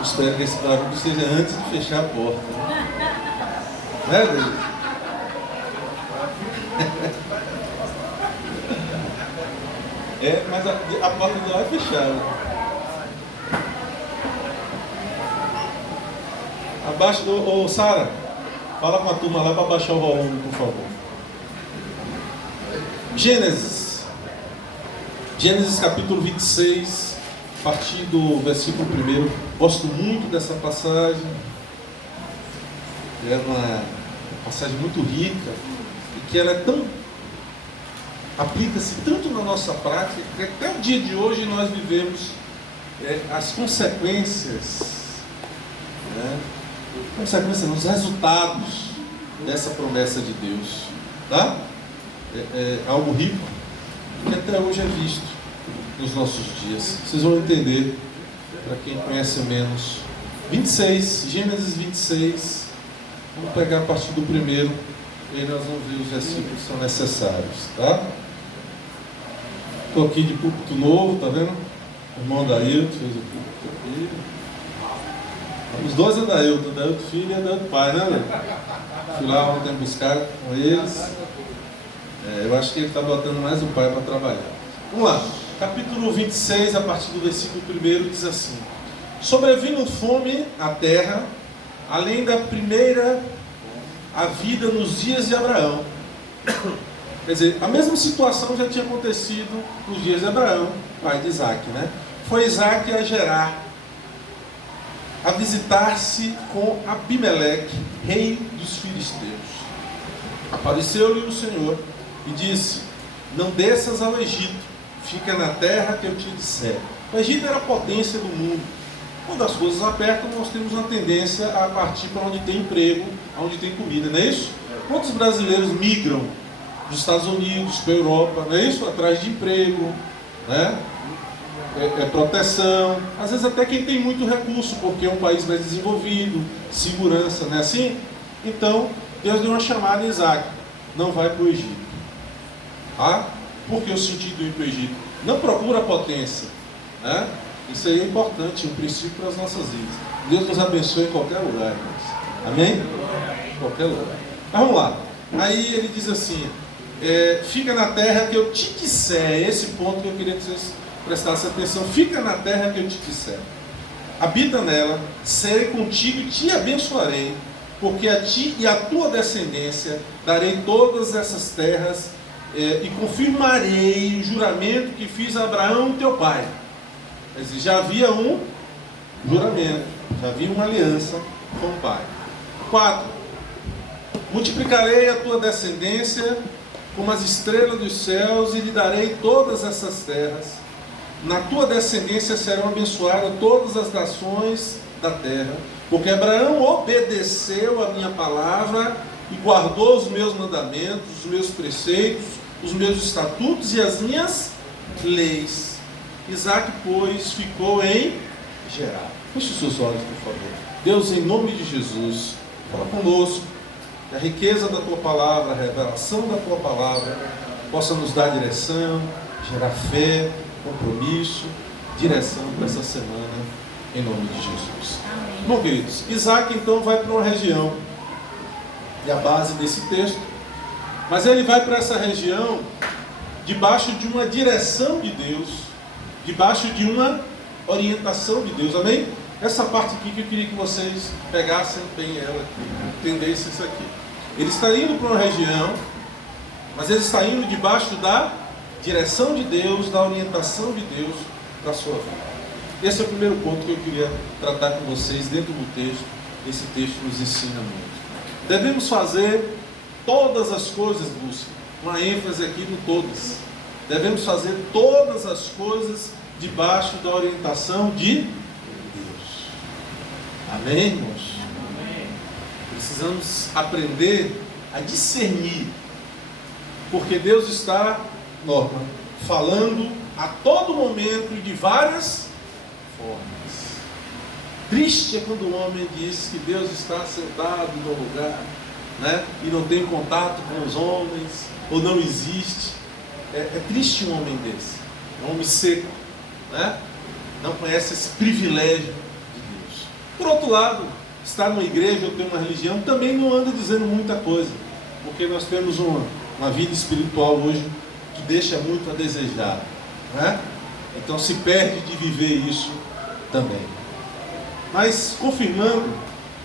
Eu espero que esse barulho seja antes de fechar a porta. Né, Deus? Mas a porta de lá é fechada. Abaixa, Sara, fala com a turma lá para baixar o volume, por favor. Gênesis capítulo 26, a partir do versículo 1. Gosto muito dessa passagem. É uma passagem muito rica e que ela é tão, aplica-se tanto na nossa prática que até o dia de hoje nós vivemos as consequências, os resultados dessa promessa de Deus, tá? É algo rico que até hoje é visto nos nossos dias. Vocês vão entender, para quem conhece menos. 26, Gênesis 26. Vamos pegar a partir do 1 e aí nós vamos ver os versículos que são necessários, tá? Estou aqui de púlpito novo, tá vendo? O irmão da Ailton fez o púlpito aqui. Os dois é da Ailton filho e da Ailton pai, né, Lê? Fui lá ontem buscar com eles. Eu acho que ele está botando mais o pai para trabalhar. Vamos lá, capítulo 26, a partir do versículo 1, diz assim: sobrevindo fome à terra, além da primeira a vida nos dias de Abraão. Quer dizer, a mesma situação já tinha acontecido nos dias de Abraão, pai de Isaac, né? Foi Isaac a Gerar, a visitar-se com Abimeleque, rei dos filisteus. Apareceu-lhe o Senhor e disse: não desças ao Egito, fica na terra que eu te disser. O Egito era a potência do mundo. Quando as coisas apertam, nós temos uma tendência a partir para onde tem emprego, onde tem comida, não é isso? Quantos brasileiros migram dos Estados Unidos para a Europa, não é isso? Atrás de emprego, né? Proteção, às vezes até quem tem muito recurso, porque é um país mais desenvolvido, segurança, não é assim? Então, Deus deu uma chamada a Isaac: não vai para o Egito. Por que o sentido de ir para o Egito? Não procura a potência, né? Isso aí é importante, um princípio para as nossas vidas. Deus nos abençoe em qualquer lugar, irmãos. Amém? Em qualquer lugar. Mas vamos lá. Aí ele diz assim: fica na terra que eu te disser. É esse ponto que eu queria que vocês prestassem atenção. Fica na terra que eu te disser. Habita nela, serei contigo e te abençoarei, porque a ti e a tua descendência darei todas essas terras, e confirmarei o juramento que fiz a Abraão teu pai. Quer dizer, já havia um juramento, já havia uma aliança com o pai. 4. Multiplicarei a tua descendência como as estrelas dos céus e lhe darei todas essas terras. Na tua descendência serão abençoadas todas as nações da terra, porque Abraão obedeceu a minha palavra e guardou os meus mandamentos, os meus preceitos, os meus estatutos e as minhas leis. Isaac, pois, ficou em Gerar. Feche os seus olhos, por favor. Deus, em nome de Jesus, fala conosco, que a riqueza da tua palavra, a revelação da tua palavra, possa nos dar direção, gerar fé, compromisso, direção para essa semana, em nome de Jesus. Amém. Bom, queridos, Isaac então vai para uma região, e a base desse texto, mas ele vai para essa região debaixo de uma direção de Deus, debaixo de uma orientação de Deus, amém? Essa parte aqui que eu queria que vocês pegassem bem ela aqui, entendessem isso aqui. Ele está indo para uma região, mas ele está indo debaixo da direção de Deus, da orientação de Deus para a sua vida. Esse é o primeiro ponto que eu queria tratar com vocês dentro do texto. Esse texto nos ensina muito. Devemos fazer todas as coisas, Lúcia, uma ênfase aqui no todas. Devemos fazer todas as coisas debaixo da orientação de Deus. Amém, irmãos? Amém. Precisamos aprender a discernir, porque Deus está, Norma, falando a todo momento e de várias formas. Triste é quando o homem diz que Deus está sentado no lugar, né, e não tem contato com os homens, ou não existe. É triste um homem desse, um homem seco, né? Não conhece esse privilégio de Deus. Por outro lado, estar numa igreja ou ter uma religião também não anda dizendo muita coisa, porque nós temos uma vida espiritual hoje que deixa muito a desejar, né? Então se perde de viver isso também. Mas confirmando,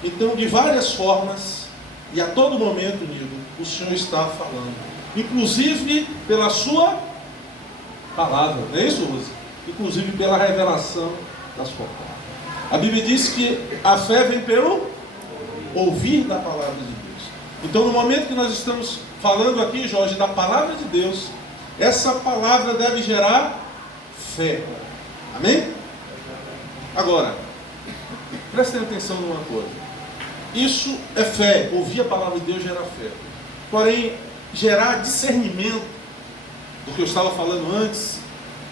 então de várias formas e a todo momento, Nildo, o Senhor está falando, inclusive pela sua palavra, não é isso, Rose? Inclusive pela revelação da sua palavra. A Bíblia diz que a fé vem pelo ouvir da palavra de Deus. Então no momento que nós estamos falando aqui, Jorge, da palavra de Deus, essa palavra deve gerar fé. Amém? Agora, prestem atenção numa coisa. Isso é fé. Ouvir a palavra de Deus gera fé. Porém, gerar discernimento, do que eu estava falando antes,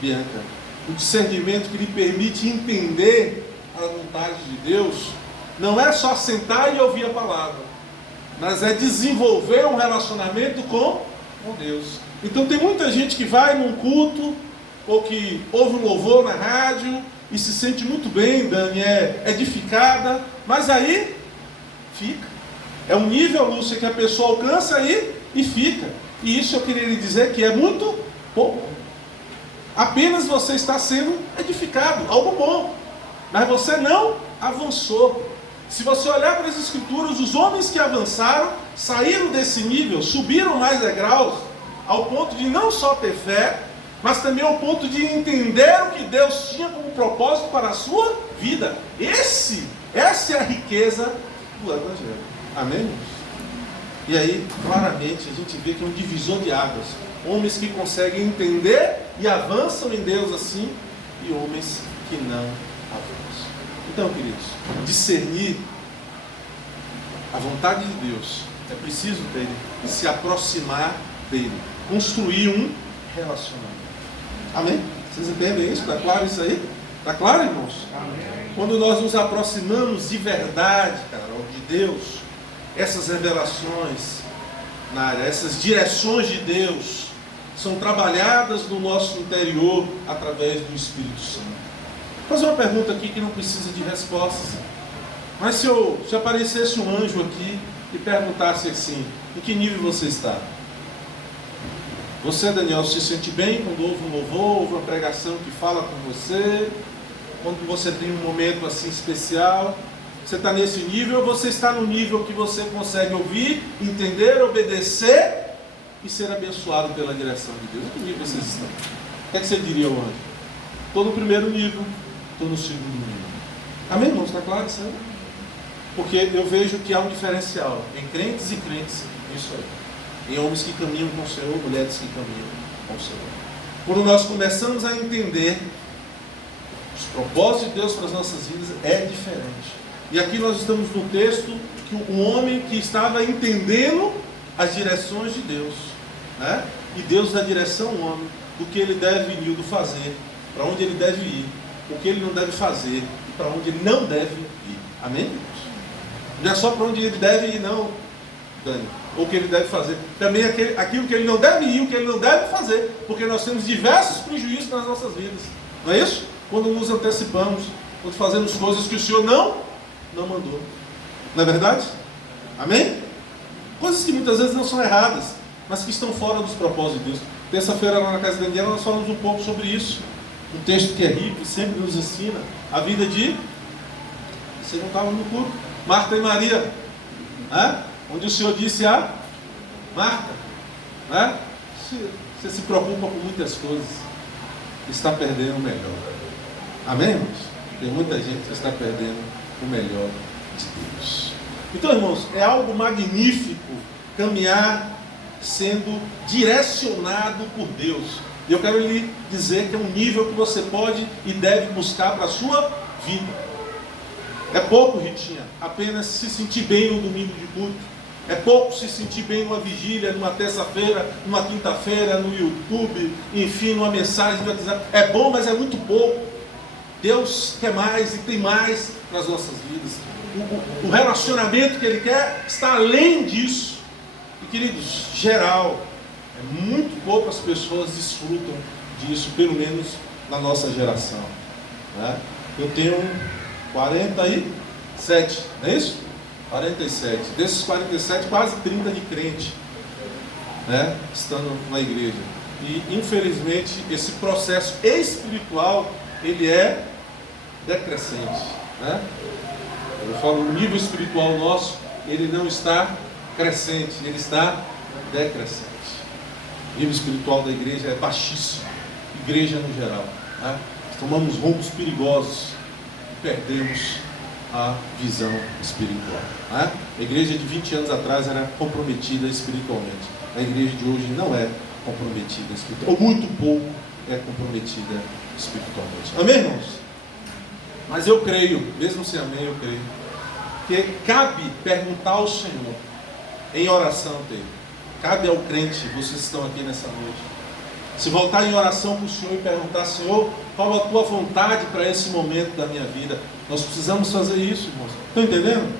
Bianca, o discernimento que lhe permite entender a vontade de Deus, não é só sentar e ouvir a palavra, mas é desenvolver um relacionamento com Deus. Então tem muita gente que vai num culto, ou que ouve um louvor na rádio, e se sente muito bem, Dani, é edificada, mas aí fica. É um nível, Lúcia, que a pessoa alcança aí e fica. E isso eu queria lhe dizer que é muito pouco. Apenas você está sendo edificado, algo bom, mas você não avançou. Se você olhar para as Escrituras, os homens que avançaram, saíram desse nível, subiram mais degraus, ao ponto de não só ter fé, mas também ao ponto de entender o que Deus tinha como propósito para a sua vida. Essa é a riqueza do Evangelho. Amém, irmãos? E aí, claramente, a gente vê que é um divisor de águas. Homens que conseguem entender e avançam em Deus assim, e homens que não avançam. Então, queridos, discernir a vontade de Deus, é preciso dele, se aproximar dele, construir um relacionamento. Amém? Vocês entendem isso? Está claro isso aí? Está claro, irmãos? Amém. Quando nós nos aproximamos de verdade, Carol, de Deus, essas revelações na área, essas direções de Deus são trabalhadas no nosso interior através do Espírito Santo. Vou fazer uma pergunta aqui que não precisa de respostas. Mas se aparecesse um anjo aqui e perguntasse assim: em que nível você está? Você, Daniel, se sente bem quando ouve um louvor, ouve uma pregação que fala com você? Quando você tem um momento assim especial? Você está nesse nível ou você está no nível que você consegue ouvir, entender, obedecer e ser abençoado pela direção de Deus? Em que nível vocês estão? O que é que você diria ao anjo? Estou no primeiro nível, estou no segundo nível. Amém, irmãos? Está claro isso aí? Porque eu vejo que há um diferencial em crentes e crentes nisso aí. Em homens que caminham com o Senhor, mulheres que caminham com o Senhor. Quando nós começamos a entender os propósitos de Deus para as nossas vidas, é diferente. E aqui nós estamos no texto que o homem que estava entendendo as direções de Deus, né? E Deus dá direção ao homem do que ele deve Nildo fazer, para onde ele deve ir, o que ele não deve fazer e para onde ele não deve ir. Amém? Não é só para onde ele deve ir, não, Dani, ou o que ele deve fazer. Também aquilo que ele não deve ir, o que ele não deve fazer, porque nós temos diversos prejuízos nas nossas vidas. Não é isso? Quando nos antecipamos, quando fazemos coisas que o Senhor não mandou. Não é verdade? Amém? Coisas que muitas vezes não são erradas, mas que estão fora dos propósitos de Deus. Terça-feira lá na casa da Daniela nós falamos um pouco sobre isso. Um texto que é rico e sempre nos ensina a vida de... Você não estava no culto? Marta e Maria, né? Onde o Senhor disse a Marta, né? Você se preocupa com muitas coisas, está perdendo o melhor. Amém, irmãos? Tem muita gente que está perdendo o melhor de Deus. Então, irmãos, é algo magnífico caminhar sendo direcionado por Deus. E eu quero lhe dizer que é um nível que você pode e deve buscar para a sua vida. É pouco, Ritinha, apenas se sentir bem no domingo de culto. É pouco se sentir bem numa vigília, numa terça-feira, numa quinta-feira, no YouTube, enfim, numa mensagem do WhatsApp. É bom, mas é muito pouco. Deus quer mais e tem mais nas nossas vidas. O relacionamento que Ele quer está além disso. E, queridos, geral, muito poucas pessoas desfrutam disso, pelo menos na nossa geração, né? Eu tenho 40 e 47, não é isso? 47. Desses 47, quase 30 de crente, né, estando na igreja. E infelizmente esse processo espiritual, ele é decrescente, né? Eu falo, o nível espiritual nosso, ele não está crescente, ele está decrescente. O nível espiritual da igreja é baixíssimo, igreja no geral, né? Tomamos rumos perigosos e perdemos a visão espiritual, né? A igreja de 20 anos atrás era comprometida espiritualmente. A igreja de hoje não é comprometida espiritualmente, ou muito pouco é comprometida espiritualmente. Amém, irmãos? Mas eu creio, mesmo sem amém, eu creio, que cabe perguntar ao Senhor, em oração dele. Cabe ao crente, vocês estão aqui nessa noite, se voltar em oração para o Senhor e perguntar: Senhor, qual a tua vontade para esse momento da minha vida? Nós precisamos fazer isso, irmãos. Estão entendendo?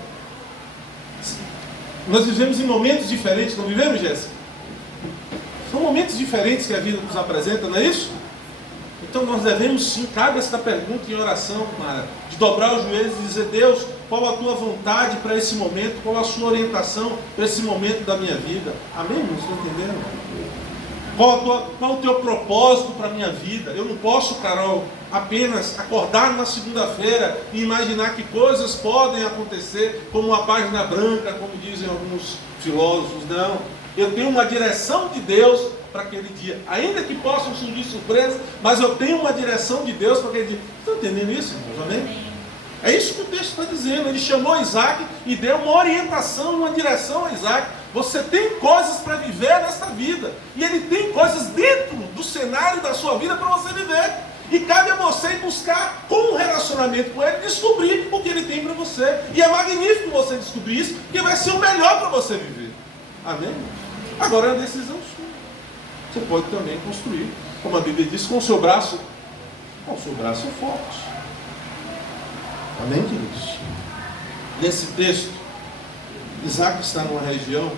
Nós vivemos em momentos diferentes, não vivemos, Jéssica? São momentos diferentes que a vida nos apresenta, não é isso? Então nós devemos sim, cabe esta pergunta em oração, Mara, de dobrar os joelhos e dizer: Deus, qual a tua vontade para esse momento? Qual a sua orientação para esse momento da minha vida? Amém, irmãos? Estão entendendo? Qual o teu propósito para a minha vida? Eu não posso, Carol, apenas acordar na segunda-feira e imaginar que coisas podem acontecer como uma página branca, como dizem alguns filósofos. Não, eu tenho uma direção de Deus para aquele dia, ainda que possam surgir surpresas, mas eu tenho uma direção de Deus para aquele dia. Estão entendendo isso, irmãos? Amém? É isso que o texto está dizendo. Ele chamou Isaac e deu uma orientação, uma direção a Isaac. Você tem coisas para viver nesta vida, e ele tem coisas dentro do cenário da sua vida para você viver, e cabe a você buscar, com um relacionamento com ele, descobrir o que ele tem para você. E é magnífico você descobrir isso, porque vai ser o melhor para você viver. Amém? Agora é uma decisão sua. Você pode também construir, como a Bíblia diz, com o seu braço forte. Amém, queridos? Nesse texto, Isaac está numa região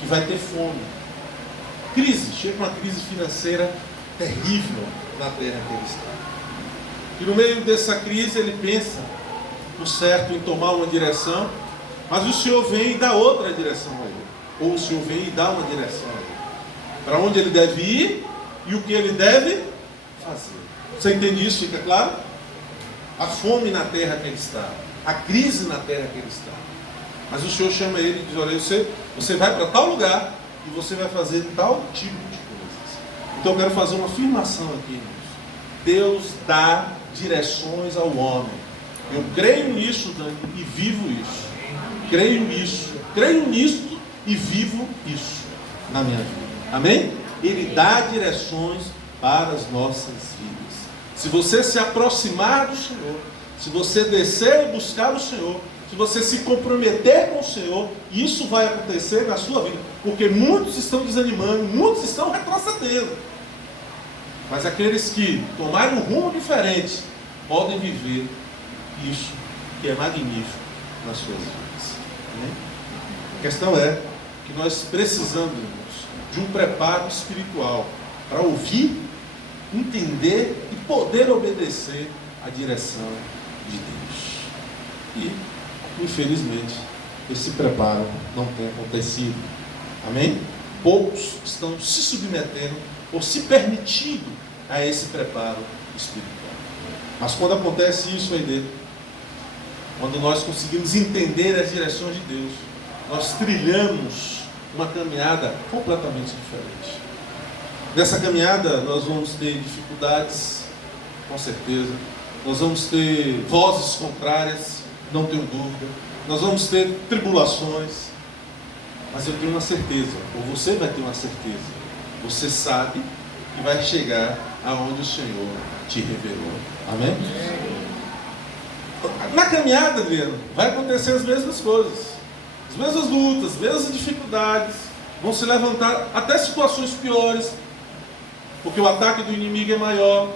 que vai ter fome. Crise, chega uma crise financeira terrível na terra que ele está. E no meio dessa crise ele pensa o certo em tomar uma direção, mas o Senhor vem e dá outra direção a ele. Ou o Senhor vem e dá uma direção a ele. Para onde ele deve ir e o que ele deve fazer. Você entende isso? Fica claro? A fome na terra que ele está, a crise na terra que ele está. Mas o Senhor chama ele e diz: olha, você vai para tal lugar e você vai fazer tal tipo de coisas. Então eu quero fazer uma afirmação aqui, irmãos. Deus dá direções ao homem. Eu creio nisso, Dani, e vivo isso. Creio nisso e vivo isso na minha vida. Amém? Ele dá direções para as nossas vidas. Se você se aproximar do Senhor, se você descer e buscar o Senhor, se você se comprometer com o Senhor, isso vai acontecer na sua vida. Porque muitos estão desanimando, muitos estão retrocedendo. Mas aqueles que tomarem um rumo diferente, podem viver isso que é magnífico nas suas vidas. Amém? A questão é que nós precisamos de um preparo espiritual para ouvir, entender e poder obedecer à direção de Deus. E, infelizmente, esse preparo não tem acontecido. Amém? Poucos estão se submetendo ou se permitindo a esse preparo espiritual. Mas quando acontece isso aí dentro, quando nós conseguimos entender as direções de Deus, nós trilhamos uma caminhada completamente diferente. Nessa caminhada nós vamos ter dificuldades, com certeza. Nós vamos ter vozes contrárias, não tenho dúvida. Nós vamos ter tribulações. Mas eu tenho uma certeza, ou você vai ter uma certeza. Você sabe que vai chegar aonde o Senhor te revelou. Amém? Na caminhada, Adriano, vai acontecer as mesmas coisas. As mesmas lutas, as mesmas dificuldades. Vão se levantar até situações piores. Porque o ataque do inimigo é maior.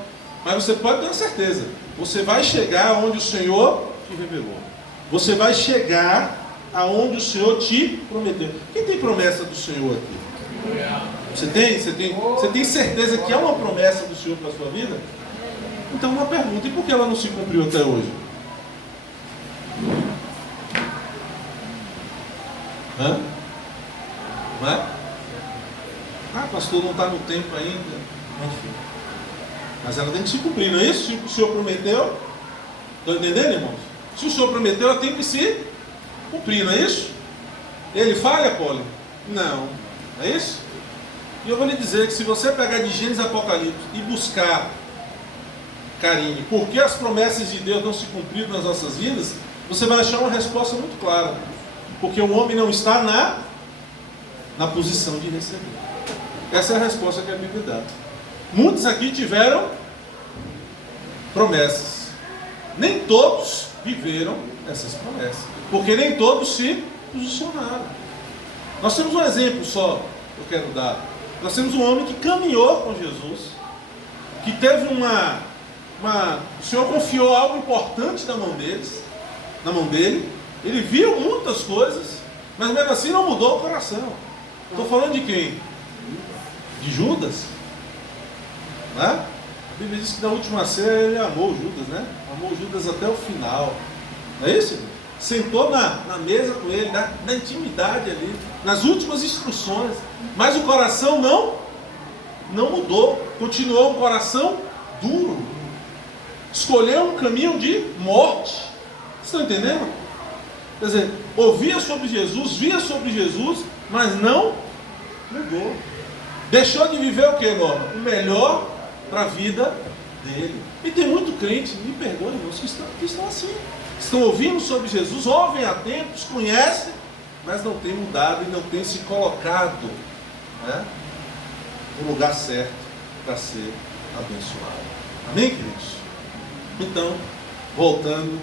Mas você pode ter uma certeza. Você vai chegar aonde o Senhor te revelou. Você vai chegar aonde o Senhor te prometeu. Quem tem promessa do Senhor aqui? Você tem certeza que há uma promessa do Senhor para a sua vida? Então uma pergunta: e por que ela não se cumpriu até hoje? Hã? Não é? Ah, pastor, não está no tempo ainda. Enfim. Mas ela tem que se cumprir, não é isso? Se o Senhor prometeu. Estão entendendo, irmãos? Se o Senhor prometeu, ela tem que se cumprir, não é isso? Ele falha, Poli? Não. É isso? E eu vou lhe dizer que se você pegar de Gênesis a Apocalipse e buscar, Karine, por que as promessas de Deus não se cumpriram nas nossas vidas, você vai achar uma resposta muito clara. Porque o homem não está na posição de receber. Essa é a resposta que a Bíblia dá. Muitos aqui tiveram promessas. Nem todos viveram essas promessas. Porque nem todos se posicionaram. Nós temos um exemplo só que eu quero dar. Nós temos um homem que caminhou com Jesus, que teve o Senhor confiou algo importante na mão dele. Ele viu muitas coisas, mas mesmo assim não mudou o coração. Estou falando de quem? De Judas, né? A Bíblia diz que na última ceia ele amou Judas, né? Amou Judas até o final. Não é isso? Sentou na mesa com ele, na intimidade ali, nas últimas instruções, mas o coração não mudou, continuou um coração duro, escolheu um caminho de morte. Vocês estão entendendo? Quer dizer, ouvia sobre Jesus, via sobre Jesus, mas não mudou. Deixou de viver o que, Norma? O melhor para a vida dele. E tem muito crente, me perdoem, irmãos, que estão assim. Estão ouvindo sobre Jesus, ouvem há tempos, conhecem, mas não têm mudado e não têm se colocado, né, no lugar certo para ser abençoado. Amém, queridos? Então, voltando,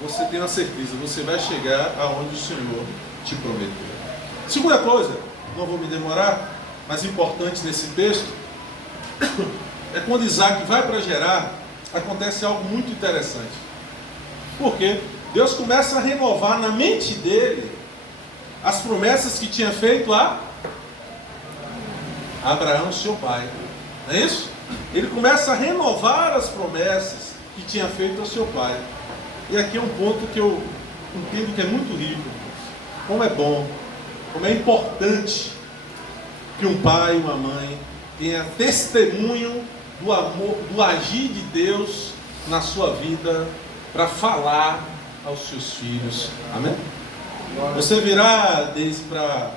você tem a certeza, você vai chegar aonde o Senhor te prometeu. Segunda coisa, não vou me demorar, mas importante nesse texto, é quando Isaac vai para Gerar, acontece algo muito interessante. Porque Deus começa a renovar na mente dele as promessas que tinha feito a Abraão, seu pai. Não é isso? Ele começa a renovar as promessas que tinha feito ao seu pai. E aqui é um ponto que eu entendo que é muito rico. Como é bom, como é importante que um pai e uma mãe tenha testemunho do amor, do agir de Deus na sua vida, para falar aos seus filhos. Amém? Você virá desde para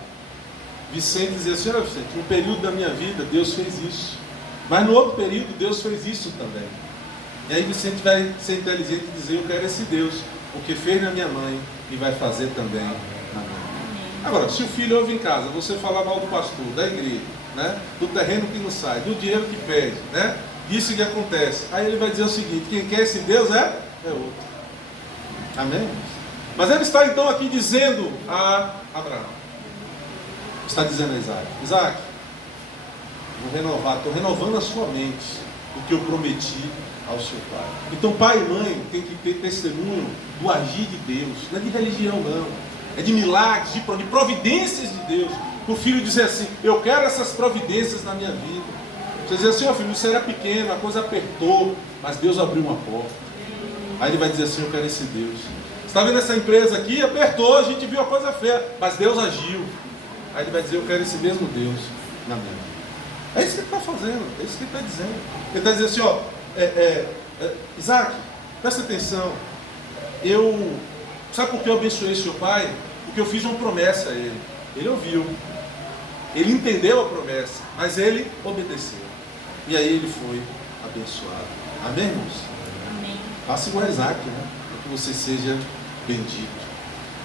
Vicente e dizer assim: olha, Vicente, no período da minha vida Deus fez isso, mas no outro período Deus fez isso também. E aí Vicente vai ser inteligente e dizer: eu quero esse Deus, porque fez na minha mãe e vai fazer também na minha. Agora, se o filho ouve em casa você falar mal do pastor, da igreja, né, do terreno que não sai, do dinheiro que perde, né, isso que acontece, aí ele vai dizer o seguinte: quem quer esse Deus é outro. Amém? Mas ele está então aqui dizendo a Abraão, está dizendo a Isaac: Isaac, estou renovando a sua mente, o que eu prometi ao seu pai. Então pai e mãe tem que ter testemunho do agir de Deus, não é de religião não, é de milagres, de providências de Deus. O filho dizer assim: eu quero essas providências na minha vida. Você diz assim: ó filho, você era pequeno, a coisa apertou, mas Deus abriu uma porta. Aí ele vai dizer assim: eu quero esse Deus. Você está vendo essa empresa aqui? Apertou, a gente viu a coisa feia, mas Deus agiu. Aí ele vai dizer: eu quero esse mesmo Deus na minha vida. É isso que ele está fazendo, é isso que ele está dizendo. Ele está dizendo assim: ó, Isaac, presta atenção. Sabe por que eu abençoei seu pai? Porque eu fiz uma promessa a ele. Ele ouviu, ele entendeu a promessa, mas ele obedeceu. E aí ele foi abençoado. Amém, irmãos? Amém. Faça igual a Isaac, né? Para que você seja bendito.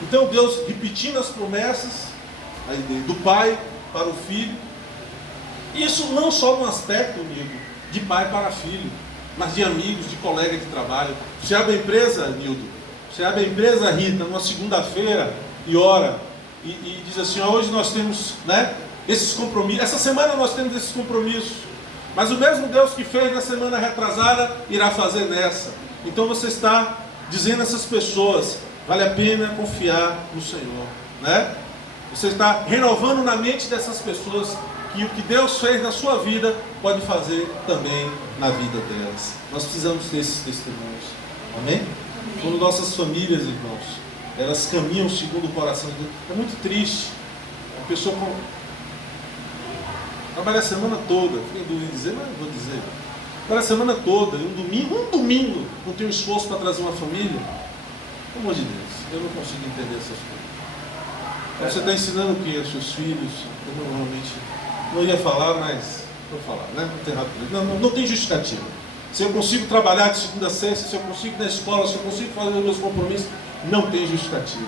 Então Deus repetindo as promessas do pai para o filho. Isso não só no aspecto, amigo, de pai para filho, mas de amigos, de colega de trabalho. Você abre a empresa, Nildo, você abre a empresa, Rita, numa segunda-feira e ora, e diz assim: ó, hoje nós temos, né, esses compromissos, essa semana nós temos esses compromissos, mas o mesmo Deus que fez na semana retrasada irá fazer nessa. Então você está dizendo a essas pessoas: vale a pena confiar no Senhor, né? Você está renovando na mente dessas pessoas que o que Deus fez na sua vida pode fazer também na vida delas. Nós precisamos ter esses testemunhos. Amém? Quando nossas famílias, irmãos, elas caminham segundo o coração de Deus, é muito triste. A pessoa trabalha a semana toda, fiquei em dúvida em dizer, mas vou dizer. Trabalha a semana toda, e um domingo, não tem um esforço para trazer uma família. Pelo amor de Deus, eu não consigo entender essas coisas. Então, você está ensinando o que aos seus filhos? Eu normalmente não ia falar, mas vou falar, né? Não tem justificativa. Se eu consigo trabalhar de segunda a sexta, se eu consigo ir na escola, se eu consigo fazer os meus compromissos, não tem justificativa.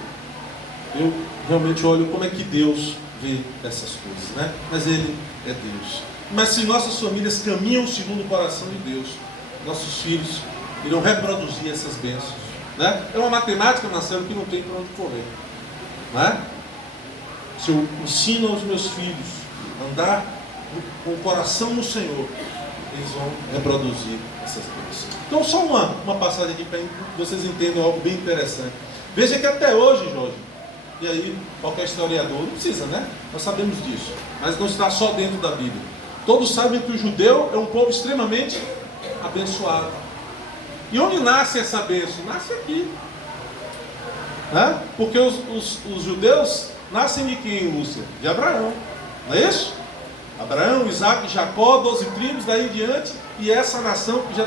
Eu realmente olho como é que Deus vê essas coisas, né? Mas Ele é Deus. Mas se nossas famílias caminham segundo o coração de Deus, nossos filhos irão reproduzir essas bênçãos, né? É uma matemática, Marcelo, que não tem para onde correr, né? Se eu ensino aos meus filhos a andar com o coração no Senhor, eles vão reproduzir essas bênçãos. Então, só uma passagem aqui para que vocês entendam algo bem interessante. Veja que até hoje, Jorge, e aí qualquer historiador, não precisa, né? Nós sabemos disso, mas não está só dentro da Bíblia. Todos sabem que o judeu é um povo extremamente abençoado. E onde nasce essa bênção? Nasce aqui, né? Porque os judeus nascem de quem, Lúcia? De Abraão, não é isso? Abraão, Isaac, Jacó, 12 tribos, daí em diante, e essa nação que já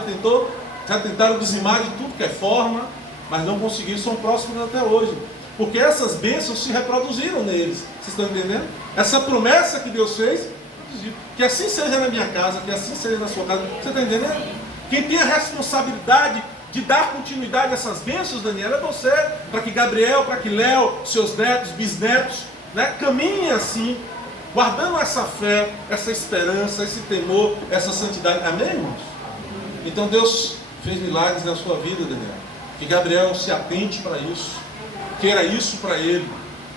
tentaram dizimar de tudo que é forma, mas não conseguiram, são próximos até hoje. Porque essas bênçãos se reproduziram neles. Vocês estão entendendo? Essa promessa que Deus fez, que assim seja na minha casa, que assim seja na sua casa. Você está entendendo? Quem tem a responsabilidade de dar continuidade a essas bênçãos, Daniela, é você. Para que Gabriel, para que Léo, seus netos, bisnetos, né, caminhem assim, guardando essa fé, essa esperança, esse temor, essa santidade. Amém, irmãos? Então Deus fez milagres na sua vida, Daniela. Que Gabriel se atente para isso, queira isso para ele,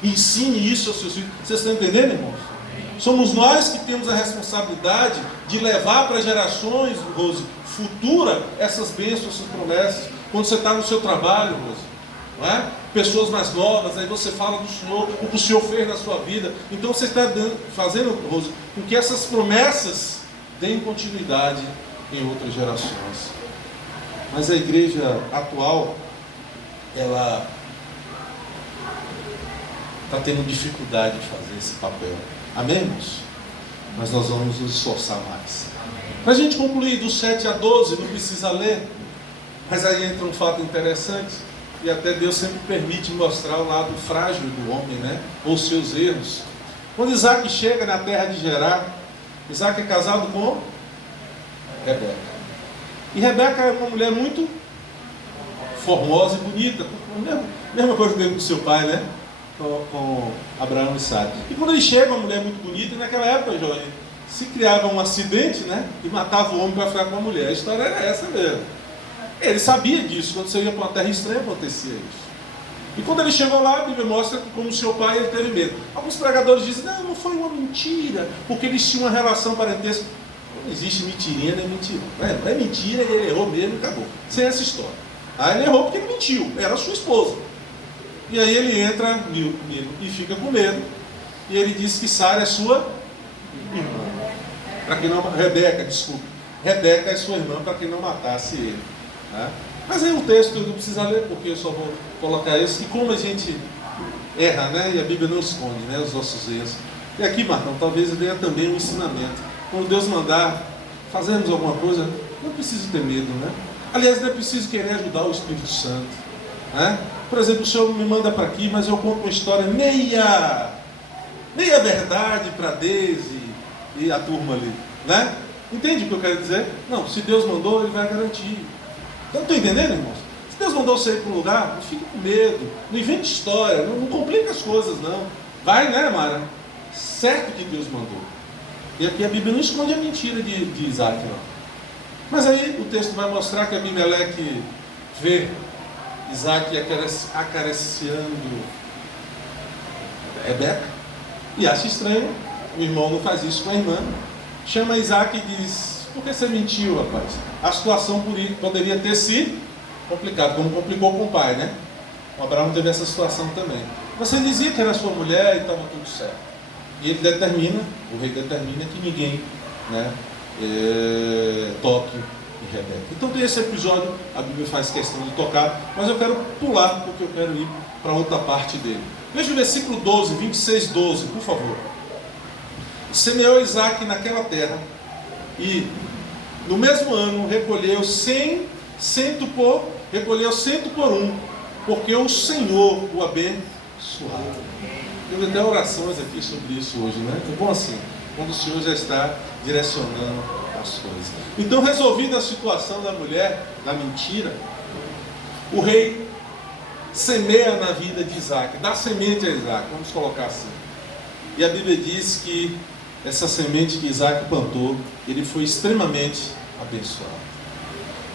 ensine isso aos seus filhos. Vocês estão entendendo, irmãos? Somos nós que temos a responsabilidade de levar para gerações, Rose, futura, essas bênçãos, essas promessas. Quando você está no seu trabalho, Rose, não é? Pessoas mais novas, aí você fala do Senhor, o que o Senhor fez na sua vida. Então você está fazendo, Rose, com que essas promessas deem continuidade em outras gerações. Mas a igreja atual, ela está tendo dificuldade de fazer esse papel. Amém, irmãos? Mas nós vamos nos esforçar mais. Para a gente concluir, do 7 a 12, não precisa ler, mas aí entra um fato interessante, e até Deus sempre permite mostrar o lado frágil do homem, né? Ou seus erros. Quando Isaac chega na terra de Gerar, Isaac é casado com Rebeca. E Rebeca é uma mulher muito formosa e bonita, mesma coisa que teve com seu pai, né? Com Abraão e Sara. E quando ele chega, uma mulher muito bonita, e naquela época, Jorge, se criava um acidente, né? E matava o homem para ficar com a mulher. A história era essa mesmo. Ele sabia disso, quando você ia para uma terra estranha acontecia isso. E quando ele chegou lá, a Bíblia mostra que, como seu pai, ele teve medo. Alguns pregadores dizem, não foi uma mentira, porque eles tinham uma relação parentesca. Não existe mentirinha nem mentira. Não é mentira, ele errou mesmo e acabou. Sem essa história. Aí ele errou porque ele mentiu, era sua esposa. E aí ele entra e fica com medo. E ele diz que Sara é sua irmã. Para que não... Rebeca, desculpa. Rebeca é sua irmã, para que não matasse ele. Né? Mas aí o texto eu não precisa ler, porque eu só vou colocar isso. E como a gente erra, né? E a Bíblia não esconde, né, os nossos erros. E aqui, Marcão, talvez venha também um ensinamento. Quando Deus mandar fazermos alguma coisa, não precisa ter medo, né? Aliás, não é preciso querer ajudar o Espírito Santo, né? Por exemplo, o Senhor me manda para aqui, mas eu conto uma história meia verdade para Deise e a turma ali, né? Entende o que eu quero dizer? Não, se Deus mandou, Ele vai garantir. Então, estão entendendo, irmãos? Se Deus mandou você ir para um lugar, não fique com medo, não invente história, não complique as coisas, não. Vai, né, Mara? Certo que Deus mandou. E aqui a Bíblia não esconde a mentira de Isaac, não. Mas aí o texto vai mostrar que Abimeleque vê Isaac acariciando Rebeca e acha estranho. O irmão não faz isso com a irmã. Chama Isaac e diz, por que você mentiu, rapaz? A situação poderia ter se complicado, como complicou com o pai, né? O Abraão teve essa situação também. Você dizia que era sua mulher e estava tudo certo. E ele determina, o rei determina que ninguém, né, toque e Rebeca. Então tem esse episódio, a Bíblia faz questão de tocar, mas eu quero pular, porque eu quero ir para outra parte dele. Veja o versículo 12, 26, 12, por favor. Semeou Isaac naquela terra, e no mesmo ano recolheu 100 por um, porque o Senhor o abençoava. Temos até orações aqui sobre isso hoje, né? É bom assim, quando o Senhor já está direcionando as coisas. Então, resolvida a situação da mulher, da mentira, o rei semeia na vida de Isaac, dá semente a Isaac, vamos colocar assim. E a Bíblia diz que essa semente que Isaac plantou, ele foi extremamente abençoado.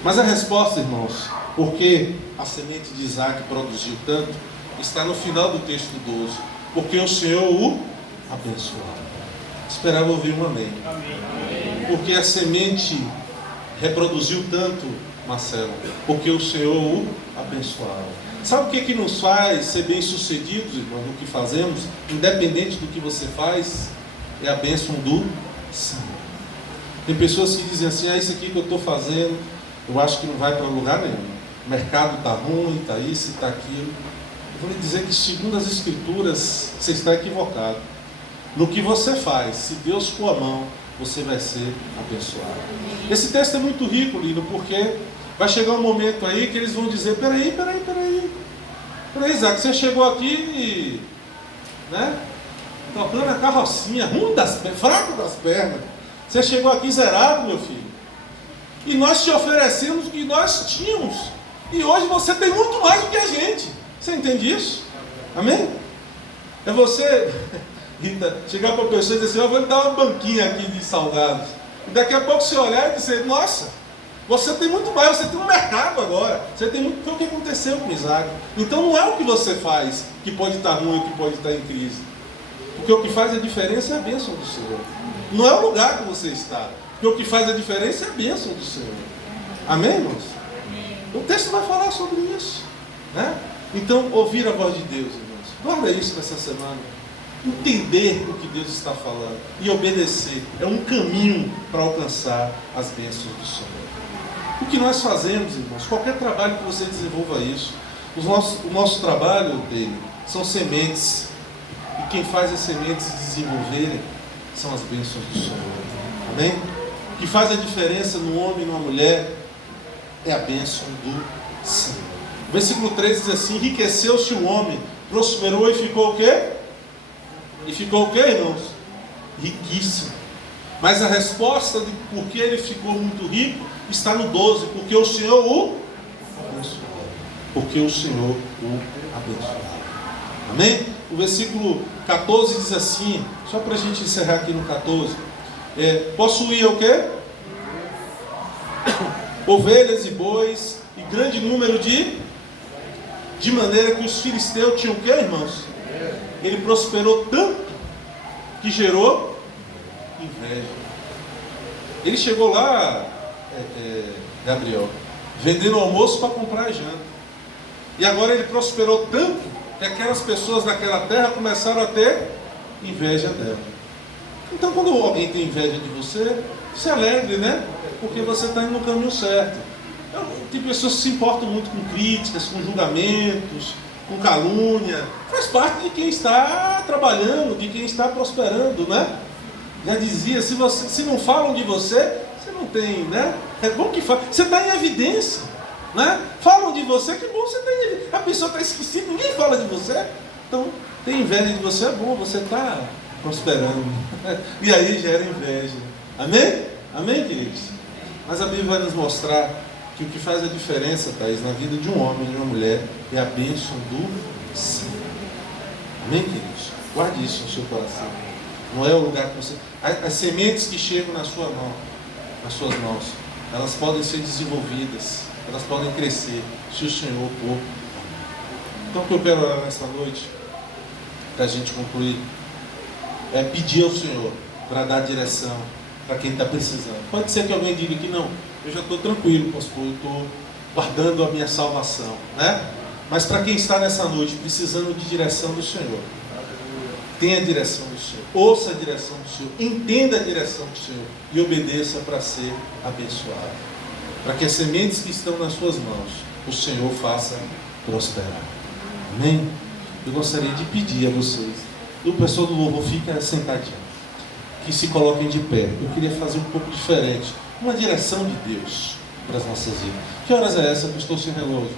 Mas a resposta, irmãos, porque a semente de Isaac produziu tanto, está no final do texto 12. Porque o Senhor o abençoava. Esperava ouvir um amém. Porque a semente reproduziu tanto, Marcelo, porque o Senhor o abençoava. Sabe o que nos faz ser bem-sucedidos, irmão, no que fazemos? Independente do que você faz, é a bênção do Senhor. Tem pessoas que dizem assim, isso aqui que eu estou fazendo, eu acho que não vai para lugar nenhum. O mercado está ruim, está isso, está aquilo. Eu vou lhe dizer que, segundo as Escrituras, você está equivocado. No que você faz, se Deus pôr a mão, você vai ser abençoado. Esse texto é muito rico, lindo, porque vai chegar um momento aí que eles vão dizer, peraí, Isaac, você chegou aqui, né, tocando a carrocinha, ruim das pernas, fraco das pernas. Você chegou aqui zerado, meu filho. E nós te oferecemos o que nós tínhamos. E hoje você tem muito mais do que a gente. Você entende isso? Amém? É você, Rita, chegar para a pessoa e dizer assim, eu vou lhe dar uma banquinha aqui de salgados. E daqui a pouco você olhar e dizer, nossa, você tem muito mais, você tem um mercado agora. Você tem muito. Foi o que aconteceu com Isaac. Então não é o que você faz que pode estar ruim, que pode estar em crise. Porque o que faz a diferença é a bênção do Senhor. Não é o lugar que você está. Porque o que faz a diferença é a bênção do Senhor. Amém, irmãos? O texto vai falar sobre isso, né? Então, ouvir a voz de Deus, irmãos. Guarda isso nessa semana. Entender o que Deus está falando e obedecer é um caminho para alcançar as bênçãos do Senhor. O que nós fazemos, irmãos, qualquer trabalho que você desenvolva isso, o nosso trabalho dele são sementes. E quem faz as sementes se desenvolverem são as bênçãos do Senhor. Amém? O que faz a diferença no homem e numa mulher é a bênção do Senhor. O versículo 13 diz assim, enriqueceu-se o homem, prosperou e ficou o quê? E ficou o quê, irmãos? Riquíssimo. Mas a resposta de por que ele ficou muito rico está no 12, porque o Senhor o abençoou. Porque o Senhor o abençoou. Amém? O versículo 14 diz assim, só para a gente encerrar aqui no 14, possuía o quê? Ovelhas e bois, e grande número de maneira que os filisteus tinham o quê, irmãos? Ele prosperou tanto que gerou inveja. Ele chegou lá, Gabriel, vendendo almoço para comprar janta. E agora ele prosperou tanto que aquelas pessoas daquela terra começaram a ter inveja dela. Então, quando alguém tem inveja de você, se alegre, né? Porque você está indo no caminho certo. Tem pessoas que se importam muito com críticas, com julgamentos, com calúnia. Faz parte de quem está trabalhando, de quem está prosperando, né? Já dizia, se não falam de você, você não tem, né? É bom que fale. Você está em evidência, né? Falam de você, que bom você está em evidência. A pessoa está esquecida, ninguém fala de você. Então, ter inveja de você é bom, você está prosperando. E aí gera inveja. Amém? Amém, queridos? Mas a Bíblia vai nos mostrar que o que faz a diferença, Thaís, na vida de um homem e de uma mulher é a bênção do Senhor. Amém, queridos? Guarde isso no seu coração. Não é o lugar que você... As sementes que chegam na sua mão, nas suas mãos, elas podem ser desenvolvidas, elas podem crescer, se o Senhor pôr. Então o que eu quero orar nessa noite, para a gente concluir, é pedir ao Senhor para dar direção para quem está precisando. Pode ser que alguém diga que não, eu já estou tranquilo, pastor, eu estou guardando a minha salvação, né? Mas para quem está nessa noite precisando de direção do Senhor, tenha a direção do Senhor, ouça a direção do Senhor, entenda a direção do Senhor e obedeça para ser abençoado. para que as sementes que estão nas suas mãos, o Senhor faça prosperar. Amém? Eu gostaria de pedir a vocês, o pessoal do louvor fica sentadinho, que se coloquem de pé. Eu queria fazer um pouco diferente, uma direção de Deus para as nossas vidas. Que horas é essa que eu estou sem relógio?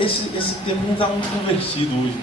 Esse tempo não está muito convertido hoje.